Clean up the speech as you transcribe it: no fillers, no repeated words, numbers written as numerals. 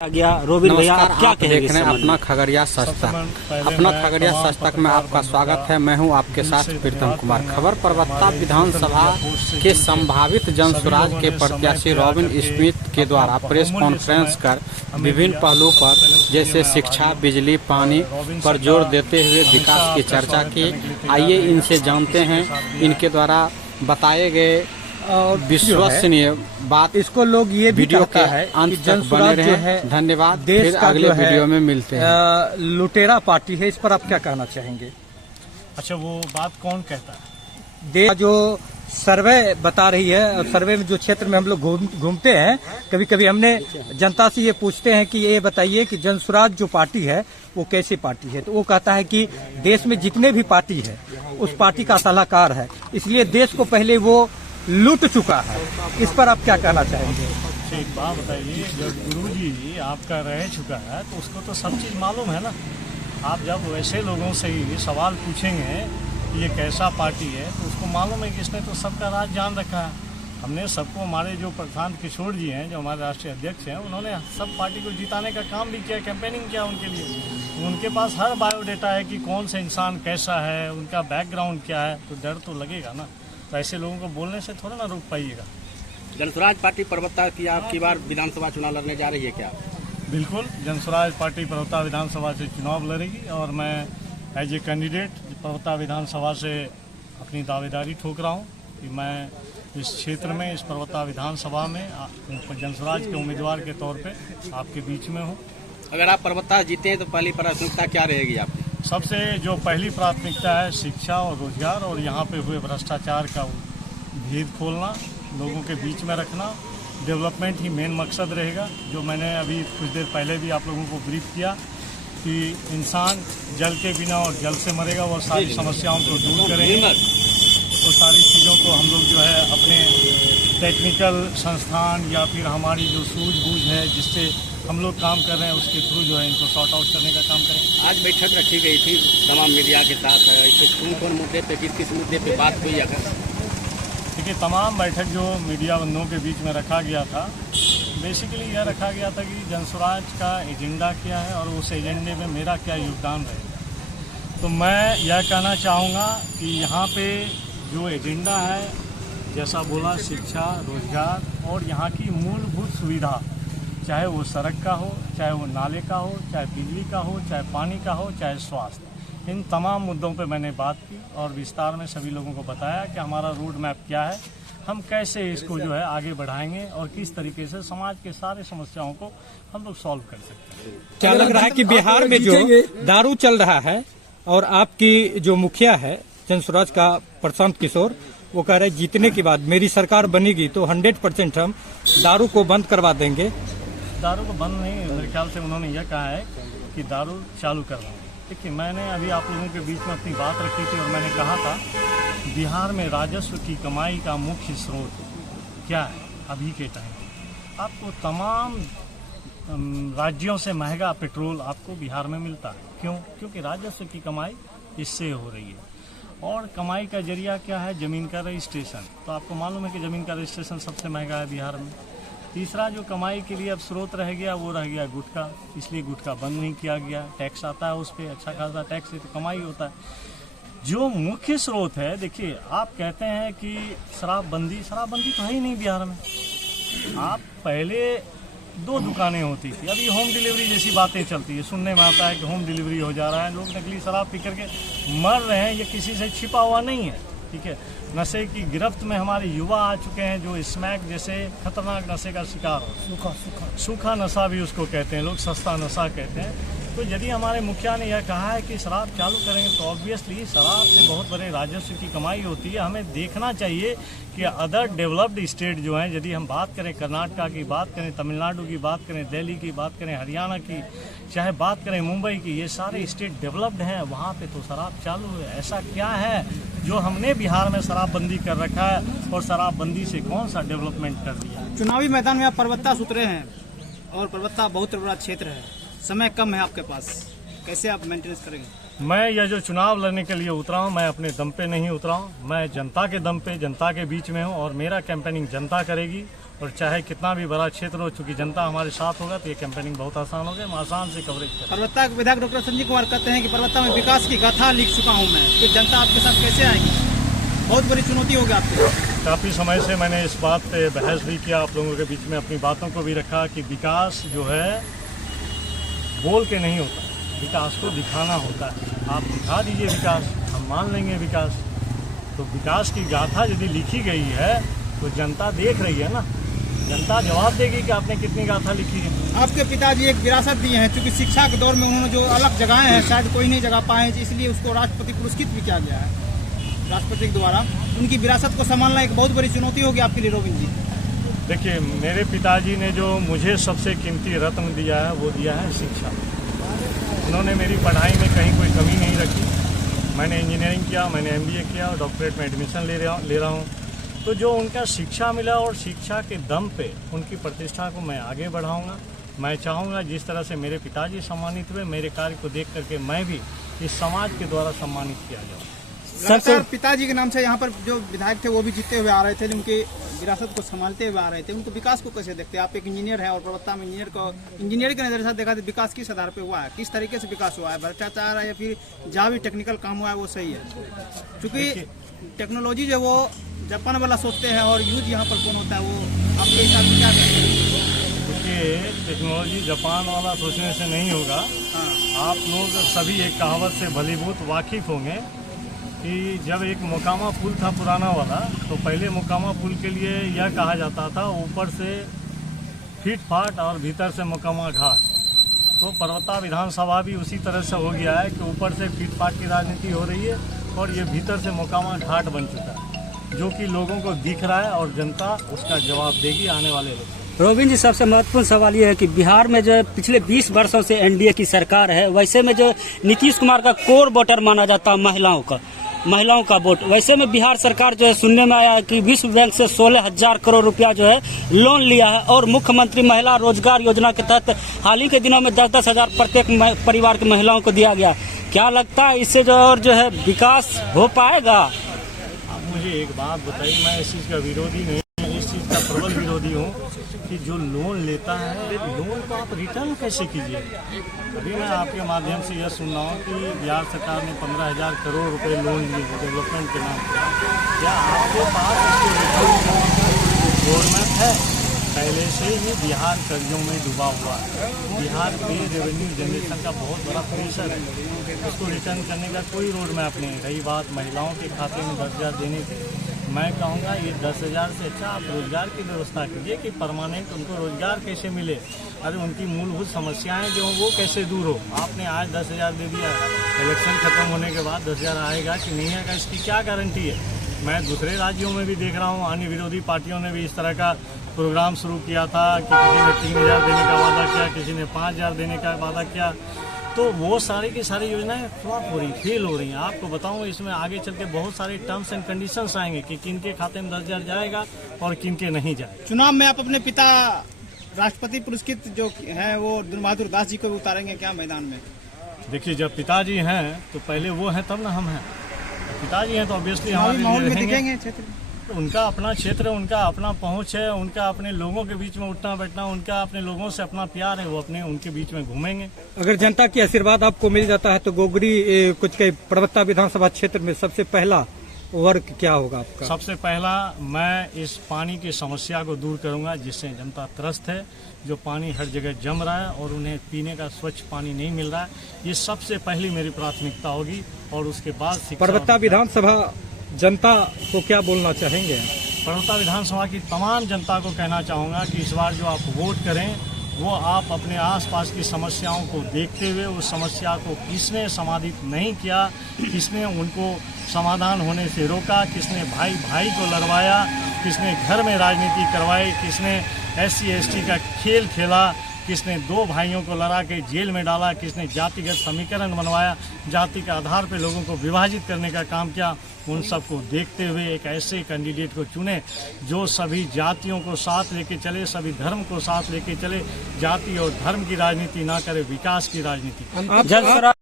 गया रोबिन भैया, आप क्या कहेंगे? देख रहे हैं अपना खगड़िया सच तक में आपका स्वागत है। मैं हूं आपके साथ प्रीतम कुमार। खबर परबत्ता विधानसभा के संभावित जनसुराज के प्रत्याशी रॉबिन स्मिथ के द्वारा प्रेस कॉन्फ्रेंस कर विभिन्न पहलुओं पर जैसे शिक्षा, बिजली, पानी पर जोर देते हुए विकास की चर्चा की। आइए इनसे जानते हैं इनके द्वारा बताए गए और विश्वसनीय बात। इसको लोग ये भी कहता है कि जनसुराज जो है धन्यवाद। देश का अगले वीडियो में मिलते हैं। लुटेरा पार्टी है, इस पर आप क्या कहना चाहेंगे? अच्छा, वो बात कौन कहता है? देश जो सर्वे बता रही है, और सर्वे में जो क्षेत्र में हम लोग घूमते हैं, कभी कभी हमने जनता से ये पूछते हैं कि ये बताइए कि जनसुराज जो पार्टी है वो कैसी पार्टी है, तो वो कहता है कि देश में जितने भी पार्टी है उस पार्टी का सलाहकार है, इसलिए देश को पहले वो लूट चुका है। इस पर आप क्या कहना चाहेंगे? एक बात बताइए, जब गुरुजी आपका रह चुका है तो उसको तो सब चीज़ मालूम है ना। आप जब वैसे लोगों से ही सवाल पूछेंगे कि ये कैसा पार्टी है तो उसको मालूम है कि इसने तो सबका राज जान रखा है। हमने सबको, हमारे जो प्रशांत किशोर जी हैं जो हमारे राष्ट्रीय अध्यक्ष हैं, उन्होंने सब पार्टी को जिताने का काम भी किया, कैंपेनिंग किया उनके लिए। उनके पास हर बायोडेटा है कि कौन सा इंसान कैसा है, उनका बैकग्राउंड क्या है, तो डर तो लगेगा ना। तो ऐसे लोगों को बोलने से थोड़ा ना रोक पाइएगा। जनसुराज पार्टी परबत्ता की आपकी बार विधानसभा चुनाव लड़ने जा रही है क्या? बिल्कुल, जनसुराज पार्टी परबत्ता विधानसभा से चुनाव लड़ेगी और मैं एज ए कैंडिडेट परबत्ता विधानसभा से अपनी दावेदारी ठोक रहा हूँ कि मैं इस क्षेत्र में, इस परबत्ता विधानसभा में जनसुराज के उम्मीदवार के तौर पे आपके बीच में हूँ। अगर आप परबत्ता जीते हैं तो पहली प्राथमिकता क्या रहेगी आपकी? सबसे जो पहली प्राथमिकता है शिक्षा और रोजगार, और यहाँ पे हुए भ्रष्टाचार का भेद खोलना, लोगों के बीच में रखना। डेवलपमेंट ही मेन मकसद रहेगा। जो मैंने अभी कुछ देर पहले भी आप लोगों को ब्रीफ किया कि इंसान जल के बिना और जल से मरेगा, वो सारी समस्याओं को दूर करेंगे। वो सारी चीज़ों को हम लोग जो है अपने टेक्निकल संस्थान या फिर हमारी जो सूझबूझ है जिससे हम लोग काम कर रहे हैं उसके थ्रू जो है इनको सॉर्ट आउट करने का काम करें। आज बैठक रखी गई थी तमाम मीडिया के साथ, कौन मुद्दे पे, किस मुद्दे पे बात हुई? अगर देखिए, तमाम बैठक जो मीडिया बंधुओं के बीच में रखा गया था, बेसिकली यह रखा गया था कि जनसुराज का एजेंडा क्या है और उस एजेंडे में मेरा क्या योगदान रहेगा। तो मैं यह कहना चाहूँगा कि यहाँ पे जो एजेंडा है, जैसा बोला, शिक्षा, रोजगार और यहाँ की मूलभूत सुविधा, चाहे वो सड़क का हो, चाहे वो नाले का हो, चाहे बिजली का हो, चाहे पानी का हो, चाहे स्वास्थ्य, इन तमाम मुद्दों पे मैंने बात की और विस्तार में सभी लोगों को बताया कि हमारा रोड मैप क्या है, हम कैसे इसको जो है आगे बढ़ाएंगे और किस तरीके से समाज के सारे समस्याओं को हम लोग सॉल्व कर सकते हैं। क्या लग रहा है कि बिहार में जो दारू चल रहा है और आपकी जो मुखिया है जनसुराज का प्रशांत किशोर, वो कह रहे जीतने के बाद मेरी सरकार बनेगी तो 100% हम दारू को बंद करवा देंगे। दारू को बंद नहीं, मेरे ख्याल से उन्होंने यह कहा है कि दारू चालू करवाएंगे। देखिए, मैंने अभी आप लोगों के बीच में अपनी बात रखी थी और मैंने कहा था बिहार में राजस्व की कमाई का मुख्य स्रोत क्या है अभी के टाइम। आपको तमाम राज्यों से महंगा पेट्रोल आपको बिहार में मिलता है। क्यों? क्योंकि राजस्व की कमाई इससे हो रही है। और कमाई का जरिया क्या है? ज़मीन का रजिस्ट्रेशन। तो आपको मालूम है कि ज़मीन का रजिस्ट्रेशन सबसे महंगा है बिहार में। तीसरा जो कमाई के लिए अब स्रोत रह गया वो रह गया गुटखा, इसलिए गुटखा बंद नहीं किया गया। टैक्स आता है उस पर, अच्छा खासा टैक्स से तो कमाई होता है। जो मुख्य स्रोत है, देखिए, आप कहते हैं कि शराबबंदी तो है ही नहीं बिहार में। आप पहले 2 दुकानें होती थी, अभी होम डिलीवरी जैसी बातें चलती है। सुनने में आता है कि होम डिलीवरी हो जा रहा है, लोग नकली शराब पी करके मर रहे हैं, ये किसी से छिपा हुआ नहीं है। ठीक है, नशे की गिरफ्त में हमारे युवा आ चुके हैं जो स्मैक जैसे खतरनाक नशे का शिकार हो। सूखा नशा भी उसको कहते हैं लोग, सस्ता नशा कहते हैं। तो यदि हमारे मुखिया ने यह कहा है कि शराब चालू करेंगे तो ऑब्वियसली शराब से बहुत बड़े राजस्व की कमाई होती है। हमें देखना चाहिए कि अदर डेवलप्ड स्टेट जो हैं, यदि हम बात करें कर्नाटका की, बात करें तमिलनाडु की, बात करें दिल्ली की, बात करें हरियाणा की, चाहे बात करें मुंबई की, ये सारे स्टेट डेवलप्ड हैं, वहाँ पे तो शराब चालू है। ऐसा क्या है जो हमने बिहार में शराबबंदी कर रखा है और शराबबंदी से कौन सा डेवलपमेंट कर दिया? चुनावी मैदान में आप परबत्ता से उतरे हैं और परबत्ता बहुत बड़ा क्षेत्र है, समय कम है आपके पास, कैसे आप मेंटेनेंस करेंगे? मैं यह जो चुनाव लड़ने के लिए उतरा हूँ, मैं अपने दम पे नहीं उतरा हूँ, मैं जनता के दम पे, जनता के बीच में हूँ और मेरा कैंपेनिंग जनता करेगी और चाहे कितना भी बड़ा क्षेत्र हो, चूंकि जनता हमारे साथ होगा तो ये कैंपेनिंग बहुत आसान हो गया, हम आसान से कवरेज करें। परबत्ता के विधायक डॉक्टर संजीव कुमार कहते हैं कि परबत्ता में विकास की गाथा लिख चुका हूं मैं, फिर जनता आपके साथ कैसे आएगी? बहुत बड़ी चुनौती होगी आपके लिए। काफ़ी समय से मैंने इस बात पे बहस भी किया, आप लोगों के बीच में अपनी बातों को भी रखा कि विकास जो है बोल के नहीं होता, विकास को दिखाना होता है। आप दिखा दीजिए विकास, हम मान लेंगे विकास। तो विकास की गाथा यदि लिखी गई है तो जनता देख रही है ना, जनता जवाब देगी कि आपने कितनी गाथा लिखी है। आपके पिताजी एक विरासत दिए हैं, क्योंकि शिक्षा के दौर में उन्होंने जो अलग जगहें हैं शायद कोई नहीं जगह पाए, इसलिए उसको राष्ट्रपति पुरस्कृत भी किया गया है राष्ट्रपति के द्वारा। उनकी विरासत को संभालना एक बहुत बड़ी चुनौती होगी आपके लिए रोबिन जी। देखिए, मेरे पिताजी ने जो मुझे सबसे कीमती रत्न दिया है वो दिया है शिक्षा। उन्होंने मेरी पढ़ाई में कहीं कोई कमी नहीं रखी। मैंने इंजीनियरिंग किया, मैंने MBA किया और डॉक्टरेट में एडमिशन ले रहा हूँ। तो जो उनका शिक्षा मिला और शिक्षा के दम पे उनकी प्रतिष्ठा को मैं आगे बढ़ाऊंगा। मैं चाहूँगा जिस तरह से मेरे पिताजी सम्मानित हुए, मेरे कार्य को देख करके मैं भी इस समाज के द्वारा सम्मानित किया जाऊँ। लगातार पिताजी के नाम से यहाँ पर जो विधायक थे वो भी जीतते हुए आ रहे थे, उनके विरासत को संभालते हुए आ रहे थे। उनको विकास को कैसे देखते हैं? आप एक इंजीनियर हैं और परबत्ता में इंजीनियर के नजर से देखा तो विकास किस आधार पे हुआ है, किस तरीके से विकास हुआ है? भ्रष्टाचार है या फिर जहाँ भी टेक्निकल काम हुआ है वो सही है? क्योंकि टेक्नोलॉजी जो वो जापान वाला सोचते हैं और यूज यहाँ पर कौन होता है, वो आपके हिसाब से क्या करेंगे? क्योंकि टेक्नोलॉजी जापान वाला सोचने से नहीं होगा। आप लोग सभी एक कहावत से भलीभूत वाकिफ होंगे कि जब एक मोकामा पुल था पुराना वाला, तो पहले मोकामा पुल के लिए यह कहा जाता था ऊपर से फीट फाट और भीतर से मोकामा घाट। तो परबत्ता विधानसभा भी उसी तरह से हो गया है कि ऊपर से फीट फाट की राजनीति हो रही है और ये भीतर से मोकामा घाट बन चुका है, जो कि लोगों को दिख रहा है और जनता उसका जवाब देगी आने वाले लोग। रोबिन जी, सबसे महत्वपूर्ण सवाल ये है कि बिहार में जो पिछले 20 वर्षों से NDA की सरकार है, वैसे में जो नीतीश कुमार का कोर वोटर माना जाता है महिलाओं का वोट, वैसे में बिहार सरकार जो है सुनने में आया है कि विश्व बैंक से 16,000 करोड़ रुपया जो है लोन लिया है और मुख्यमंत्री महिला रोजगार योजना के तहत हाल ही के दिनों में 10-10 हजार प्रत्येक परिवार की महिलाओं को दिया गया। क्या लगता है इससे जो और जो है विकास हो पाएगा? आप मुझे एक बात बताइए, मैं इस चीज़ का विरोधी नहीं, इस चीज़ का प्रबल विरोधी हूँ कि जो लोन लेता है लोन को आप रिटर्न कैसे कीजिए। अभी मैं आपके माध्यम से यह सुन रहा हूँ कि बिहार सरकार ने 15,000 करोड़ रुपए लोन लिए डेवलपमेंट के नाम पर। क्या आपके पास इसको रिटर्न करने का रोडमैप है? पहले से ही बिहार कर्जों में डूबा हुआ है। बिहार पे रेवेन्यू जनरेशन का बहुत बड़ा प्रेशर है, उसको रिटर्न करने का कोई रोड मैप नहीं। रही बात महिलाओं के खाते में 10,000 देने की, मैं कहूँगा ये 10,000 से अच्छा आप रोजगार की व्यवस्था कीजिए कि परमानेंट उनको रोजगार कैसे मिले। अरे उनकी मूलभूत समस्याएं जो वो कैसे दूर हो। आपने आज 10,000 दे दिया, इलेक्शन खत्म होने के बाद 10,000 आएगा कि नहीं आएगा इसकी क्या गारंटी है? मैं दूसरे राज्यों में भी देख रहा हूँ, अन्य विरोधी पार्टियों ने भी इस तरह का प्रोग्राम शुरू किया था कि किसी ने 3,000 देने का वादा किया, किसी ने 5,000 देने का वादा किया। तो वो सारी की सारी योजनाएं फ्लॉप हो रही, फेल हो रही हैं। आपको बताऊं इसमें आगे चल के बहुत सारे टर्म्स एंड कंडीशंस आएंगे कि किन के खाते में 10,000 जाएगा और किन के नहीं जाएगा। चुनाव में आप अपने पिता राष्ट्रपति पुरस्कृत जो है वो बहादुर दास जी को भी उतारेंगे क्या मैदान में? देखिए, जब पिताजी हैं तो पहले वो हैं तब ना हम हैं। पिताजी हैं तो ऑब्वियसली हमारे माहौल लिए में रहेंगे। दिखेंगे क्षेत्र में। तो उनका अपना क्षेत्र, उनका अपना पहुंच है, उनका अपने लोगों के बीच में उठना बैठना, उनका अपने लोगों से अपना प्यार है, वो अपने उनके बीच में घूमेंगे। अगर जनता की आशीर्वाद आपको मिल जाता है तो गोगरी कुछ के परबत्ता विधानसभा क्षेत्र में सबसे पहला वर्ग क्या होगा आपका? सबसे पहला मैं इस पानी की समस्या को दूर करूंगा जिससे जनता त्रस्त है। जो पानी हर जगह जम रहा है और उन्हें पीने का स्वच्छ पानी नहीं मिल रहा है, ये सबसे पहली मेरी प्राथमिकता होगी। और उसके बाद परबत्ता विधानसभा जनता को क्या बोलना चाहेंगे? परबत्ता विधानसभा की तमाम जनता को कहना चाहूँगा कि इस बार जो आप वोट करें वो आप अपने आसपास की समस्याओं को देखते हुए उस समस्या को किसने समाधित नहीं किया, किसने उनको समाधान होने से रोका, किसने भाई भाई को लड़वाया, किसने घर में राजनीति करवाई, किसने SC ST का खेल खेला, किसने 2 भाइयों को लड़ा के जेल में डाला, किसने जातिगत समीकरण बनवाया, जाति के आधार पर लोगों को विभाजित करने का काम किया, उन सबको देखते हुए एक ऐसे कैंडिडेट को चुने जो सभी जातियों को साथ लेके चले, सभी धर्म को साथ लेके चले, जाति और धर्म की राजनीति ना करे, विकास की राजनीति।